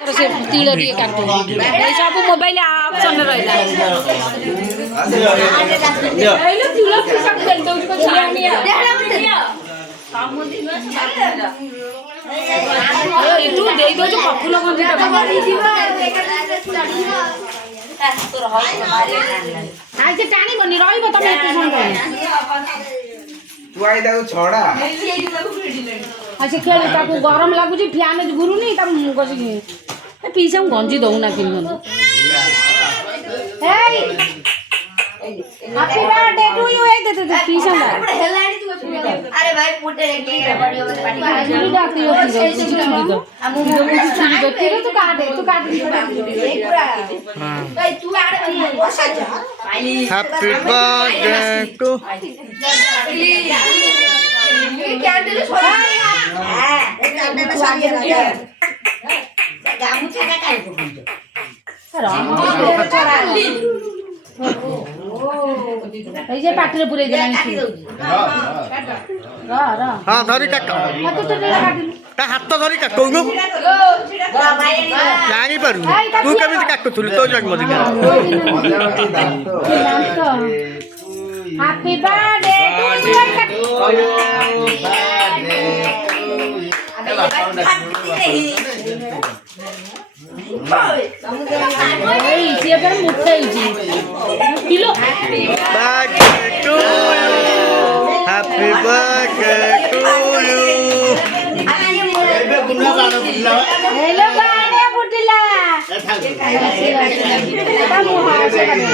से तिल टे काटु सब मोबाइल ऑप्शन रहिला हेलो तिल सब खेल दउ को छानिया तू दे दो जो फुल गंजी आज से टाणी बनी रहिब तमे एते सुन तू आई दाउ छडा अच्छा खेल ताकू गरम लागुची फ्यान गुरुनी ता गसी पीछा गंजी दउना किन happy birthday to U A दे दे पीछा अरे भाई पुटे के बड़ी होत पार्टी गुरु डाकती हो तू काट भाई तू आड़ बसा जा हैप्पी बर्थडे टू ये कैंडल छोड़ा हां एक कैंडल साथ लगा गामू छका काई को এই যে পাটিরে পুরে দিলাম हां धरी काट হাত তো কাটিলু ता हाथ धरी काटौनु जानी पारु तू केमिति काटुथुलु तो जन्म दिन हैप्पी बर्थडे टू এই যে पर মুঠে হইছি কিলো birthday to you happy birthday to you hello बाने बुटिला